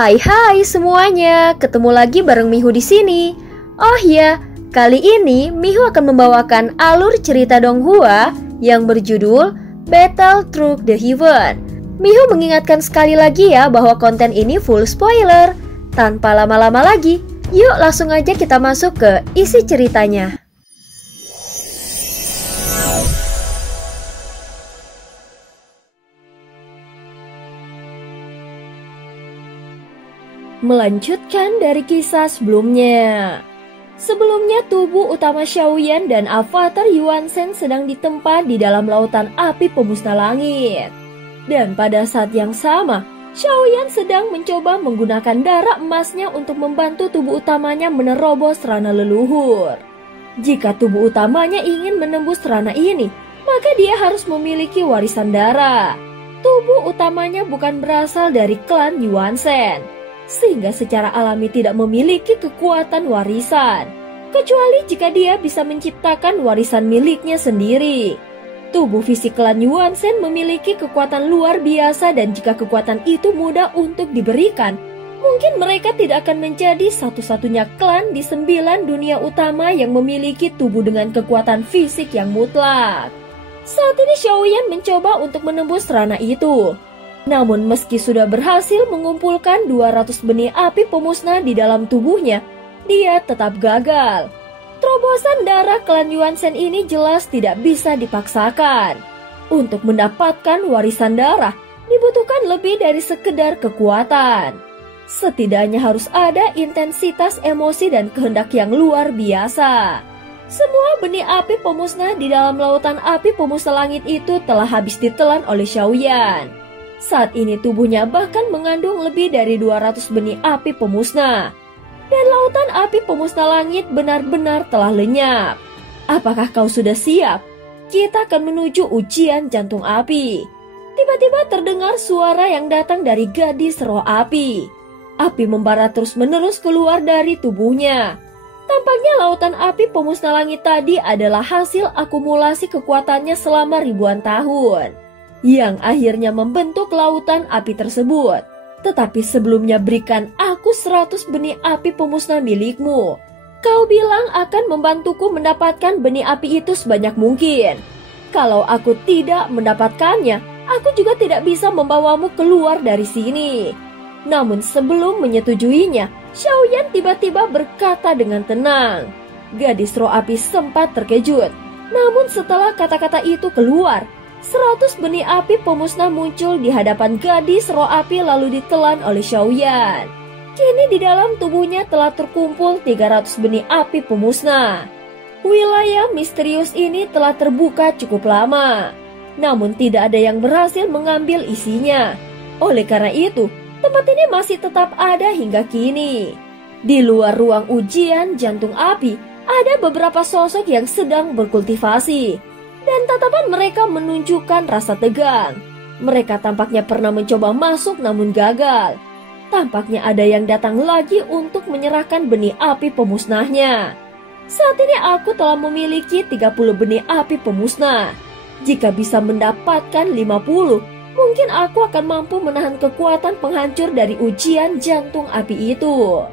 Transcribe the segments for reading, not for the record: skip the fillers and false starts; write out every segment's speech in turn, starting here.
Hai semuanya, ketemu lagi bareng Mihu di sini. Oh ya, kali ini Mihu akan membawakan alur cerita Donghua yang berjudul Battle Through the Heaven. Mihu mengingatkan sekali lagi ya bahwa konten ini full spoiler. Tanpa lama-lama lagi, yuk langsung aja kita masuk ke isi ceritanya. Melanjutkan dari kisah sebelumnya. Sebelumnya tubuh utama Xiaoyan dan avatar Yuan Shen sedang ditempa di dalam lautan api pemusnah langit. Dan pada saat yang sama, Xiaoyan sedang mencoba menggunakan darah emasnya untuk membantu tubuh utamanya menerobos rana leluhur. Jika tubuh utamanya ingin menembus rana ini, maka dia harus memiliki warisan darah. Tubuh utamanya bukan berasal dari klan Yuan Shen, sehingga secara alami tidak memiliki kekuatan warisan, kecuali jika dia bisa menciptakan warisan miliknya sendiri. Tubuh fisik klan Yuan Shen memiliki kekuatan luar biasa, dan jika kekuatan itu mudah untuk diberikan, mungkin mereka tidak akan menjadi satu-satunya klan di 9 dunia utama yang memiliki tubuh dengan kekuatan fisik yang mutlak. Saat ini Xiaoyan mencoba untuk menembus ranah itu. Namun meski sudah berhasil mengumpulkan 200 benih api pemusnah di dalam tubuhnya, dia tetap gagal. Terobosan darah klan Yuan Shen ini jelas tidak bisa dipaksakan. Untuk mendapatkan warisan darah, dibutuhkan lebih dari sekedar kekuatan. Setidaknya harus ada intensitas emosi dan kehendak yang luar biasa. Semua benih api pemusnah di dalam lautan api pemusnah langit itu telah habis ditelan oleh Xiaoyan. Saat ini tubuhnya bahkan mengandung lebih dari 200 benih api pemusnah. Dan lautan api pemusnah langit benar-benar telah lenyap. Apakah kau sudah siap? Kita akan menuju ujian jantung api. Tiba-tiba terdengar suara yang datang dari gadis roh api. Api membara terus-menerus keluar dari tubuhnya. Tampaknya lautan api pemusnah langit tadi adalah hasil akumulasi kekuatannya selama ribuan tahun, yang akhirnya membentuk lautan api tersebut. Tetapi sebelumnya berikan aku 100 benih api pemusnah milikmu. Kau bilang akan membantuku mendapatkan benih api itu sebanyak mungkin. Kalau aku tidak mendapatkannya, aku juga tidak bisa membawamu keluar dari sini. Namun sebelum menyetujuinya, Xiaoyan tiba-tiba berkata dengan tenang. Gadis roh api sempat terkejut. Namun setelah kata-kata itu keluar, 100 benih api pemusnah muncul di hadapan gadis roh api lalu ditelan oleh Xiaoyan. Kini di dalam tubuhnya telah terkumpul 300 benih api pemusnah. Wilayah misterius ini telah terbuka cukup lama, namun tidak ada yang berhasil mengambil isinya. Oleh karena itu, tempat ini masih tetap ada hingga kini. Di luar ruang ujian jantung api, ada beberapa sosok yang sedang berkultivasi. Dan tatapan mereka menunjukkan rasa tegang. Mereka tampaknya pernah mencoba masuk namun gagal. Tampaknya ada yang datang lagi untuk menyerahkan benih api pemusnahnya. Saat ini aku telah memiliki 30 benih api pemusnah. Jika bisa mendapatkan 50, mungkin aku akan mampu menahan kekuatan penghancur dari ujian jantung api itu.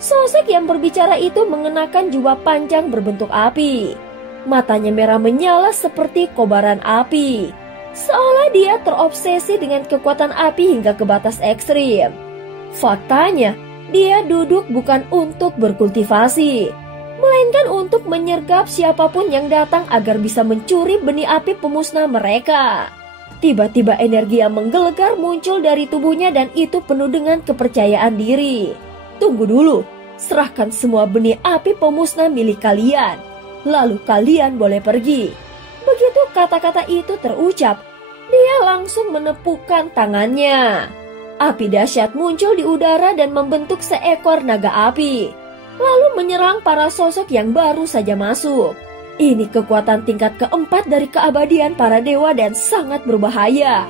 Sosok yang berbicara itu mengenakan jubah panjang berbentuk api. Matanya merah menyala seperti kobaran api, seolah dia terobsesi dengan kekuatan api hingga ke batas ekstrim. Faktanya, dia duduk bukan untuk berkultivasi, melainkan untuk menyergap siapapun yang datang agar bisa mencuri benih api pemusnah mereka. Tiba-tiba energi yang menggelegar muncul dari tubuhnya dan itu penuh dengan kepercayaan diri. Tunggu dulu, serahkan semua benih api pemusnah milik kalian. Lalu kalian boleh pergi. Begitu kata-kata itu terucap, dia langsung menepukkan tangannya. Api dahsyat muncul di udara dan membentuk seekor naga api, lalu menyerang para sosok yang baru saja masuk. Ini kekuatan tingkat keempat dari keabadian para dewa dan sangat berbahaya.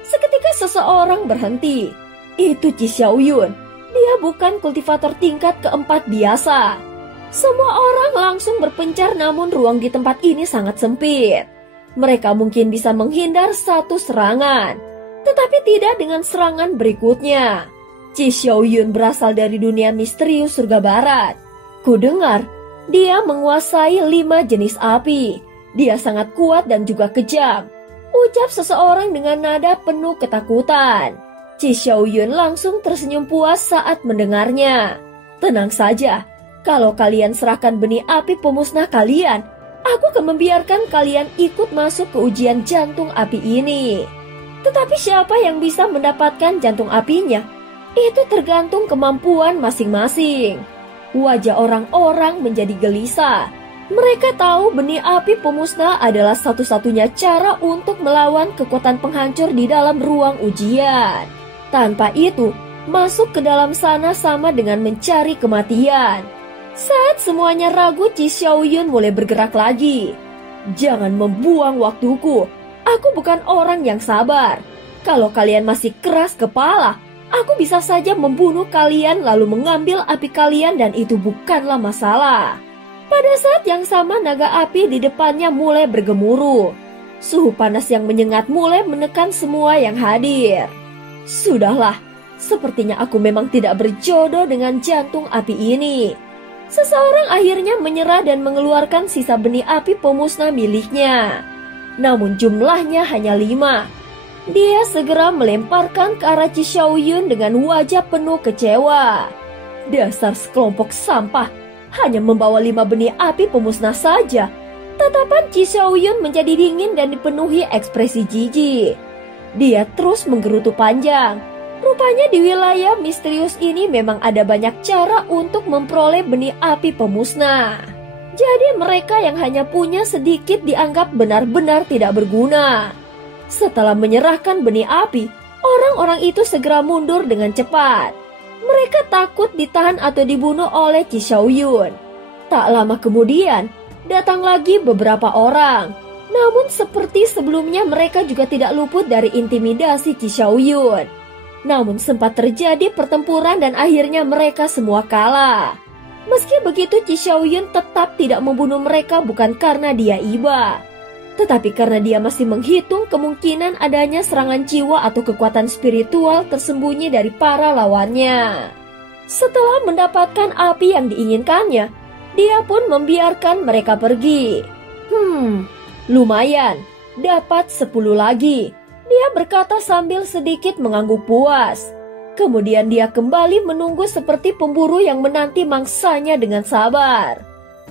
Seketika seseorang berhenti. Itu Qi Xiaoyun. Dia bukan kultivator tingkat keempat biasa. Semua orang langsung berpencar, namun ruang di tempat ini sangat sempit. Mereka mungkin bisa menghindar satu serangan, tetapi tidak dengan serangan berikutnya. Chi Xiaoyun berasal dari dunia misterius surga barat. Kudengar, dia menguasai 5 jenis api. Dia sangat kuat dan juga kejam, ucap seseorang dengan nada penuh ketakutan. Chi Xiaoyun langsung tersenyum puas saat mendengarnya. Tenang saja, kalau kalian serahkan benih api pemusnah kalian, aku akan membiarkan kalian ikut masuk ke ujian jantung api ini. Tetapi siapa yang bisa mendapatkan jantung apinya? Itu tergantung kemampuan masing-masing. Wajah orang-orang menjadi gelisah. Mereka tahu benih api pemusnah adalah satu-satunya cara untuk melawan kekuatan penghancur di dalam ruang ujian. Tanpa itu, masuk ke dalam sana sama dengan mencari kematian. Saat semuanya ragu, Chi Xiaoyun mulai bergerak lagi. Jangan membuang waktuku. Aku bukan orang yang sabar. Kalau kalian masih keras kepala, aku bisa saja membunuh kalian lalu mengambil api kalian dan itu bukanlah masalah. Pada saat yang sama naga api di depannya mulai bergemuruh. Suhu panas yang menyengat mulai menekan semua yang hadir. Sudahlah, sepertinya aku memang tidak berjodoh dengan jantung api ini. Seseorang akhirnya menyerah dan mengeluarkan sisa benih api pemusnah miliknya. Namun jumlahnya hanya 5. Dia segera melemparkan ke arah Chi Xiaoyun dengan wajah penuh kecewa. Dasar sekelompok sampah, hanya membawa 5 benih api pemusnah saja. Tatapan Chi Xiaoyun menjadi dingin dan dipenuhi ekspresi jijik. Dia terus menggerutu panjang. Rupanya di wilayah misterius ini memang ada banyak cara untuk memperoleh benih api pemusnah. Jadi mereka yang hanya punya sedikit dianggap benar-benar tidak berguna. Setelah menyerahkan benih api, orang-orang itu segera mundur dengan cepat. Mereka takut ditahan atau dibunuh oleh Chi Xiaoyun. Tak lama kemudian, datang lagi beberapa orang. Namun seperti sebelumnya mereka juga tidak luput dari intimidasi Chi Xiaoyun. Namun sempat terjadi pertempuran dan akhirnya mereka semua kalah. Meski begitu, Chi Xiaoyun tetap tidak membunuh mereka bukan karena dia iba, tetapi karena dia masih menghitung kemungkinan adanya serangan jiwa atau kekuatan spiritual tersembunyi dari para lawannya. Setelah mendapatkan api yang diinginkannya, dia pun membiarkan mereka pergi. Lumayan, dapat 10 lagi, dia berkata sambil sedikit mengangguk puas. Kemudian dia kembali menunggu seperti pemburu yang menanti mangsanya dengan sabar.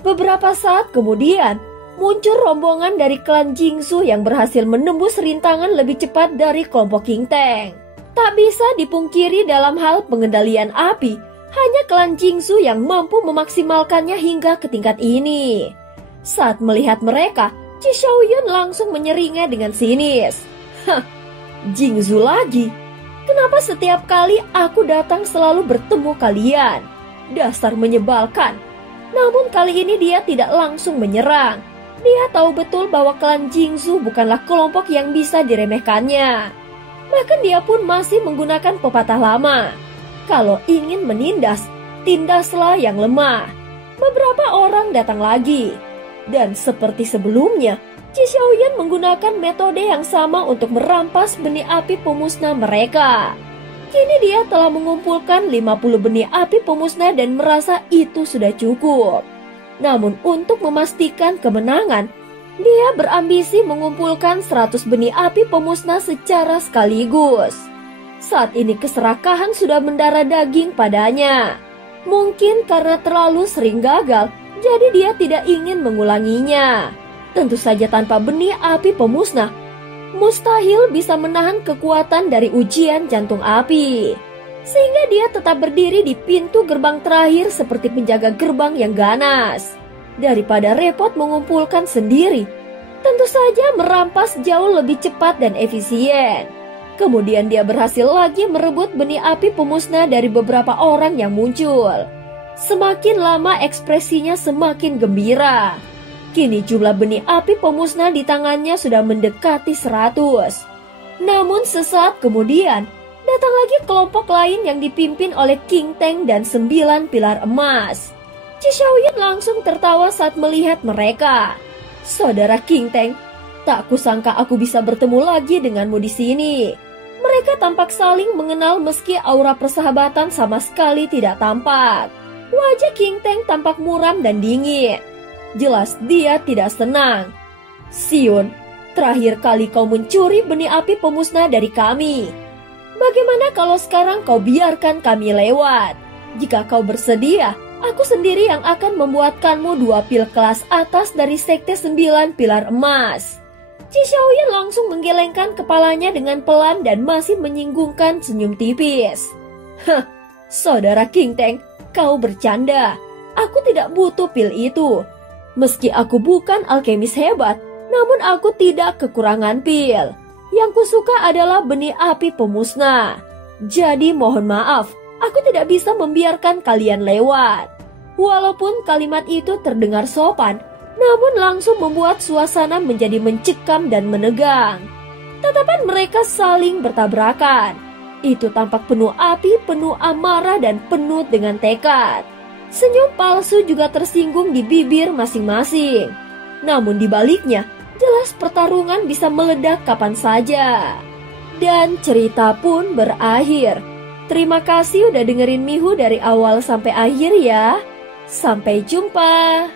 Beberapa saat kemudian, muncul rombongan dari klan Jingsu yang berhasil menembus rintangan lebih cepat dari kelompok King Teng. Tak bisa dipungkiri dalam hal pengendalian api, hanya klan Jingsu yang mampu memaksimalkannya hingga ke tingkat ini. Saat melihat mereka, Chi Xiaoyun langsung menyeringai dengan sinis. Jingsu lagi? Kenapa setiap kali aku datang selalu bertemu kalian? Dasar menyebalkan. Namun kali ini dia tidak langsung menyerang. Dia tahu betul bahwa klan Jingsu bukanlah kelompok yang bisa diremehkannya. Bahkan dia pun masih menggunakan pepatah lama. Kalau ingin menindas, tindaslah yang lemah. Beberapa orang datang lagi. Dan seperti sebelumnya, Chi Xiaoyun menggunakan metode yang sama untuk merampas benih api pemusnah mereka. Kini dia telah mengumpulkan 50 benih api pemusnah dan merasa itu sudah cukup. Namun untuk memastikan kemenangan, dia berambisi mengumpulkan 100 benih api pemusnah secara sekaligus. Saat ini keserakahan sudah mendarah daging padanya. Mungkin karena terlalu sering gagal, jadi dia tidak ingin mengulanginya. Tentu saja tanpa benih api pemusnah, mustahil bisa menahan kekuatan dari ujian jantung api. Sehingga dia tetap berdiri di pintu gerbang terakhir seperti penjaga gerbang yang ganas. Daripada repot mengumpulkan sendiri, tentu saja merampas jauh lebih cepat dan efisien. Kemudian dia berhasil lagi merebut benih api pemusnah dari beberapa orang yang muncul. Semakin lama ekspresinya semakin gembira. Kini jumlah benih api pemusnah di tangannya sudah mendekati 100. Namun sesaat kemudian, datang lagi kelompok lain yang dipimpin oleh King Teng dan 9 pilar emas. Chi Xiaoyun langsung tertawa saat melihat mereka. Saudara King Teng, tak kusangka aku bisa bertemu lagi denganmu di sini. Mereka tampak saling mengenal meski aura persahabatan sama sekali tidak tampak. Wajah King Teng tampak muram dan dingin. Jelas dia tidak senang. Xion, terakhir kali kau mencuri benih api pemusnah dari kami. Bagaimana kalau sekarang kau biarkan kami lewat? Jika kau bersedia, aku sendiri yang akan membuatkanmu 2 pil kelas atas dari Sekte 9 Pilar Emas. Qi Xiaoyan langsung menggelengkan kepalanya dengan pelan dan masih menyinggungkan senyum tipis. Hah, saudara King Teng, kau bercanda. Aku tidak butuh pil itu. Meski aku bukan alkemis hebat, namun aku tidak kekurangan pil. Yang kusuka adalah benih api pemusnah. Jadi mohon maaf, aku tidak bisa membiarkan kalian lewat. Walaupun kalimat itu terdengar sopan, namun langsung membuat suasana menjadi mencekam dan menegang. Tatapan mereka saling bertabrakan. Itu tampak penuh api, penuh amarah, dan penuh dengan tekad. Senyum palsu juga tersinggung di bibir masing-masing. Namun di baliknya, jelas pertarungan bisa meledak kapan saja. Dan cerita pun berakhir. Terima kasih udah dengerin Mihu dari awal sampai akhir ya. Sampai jumpa.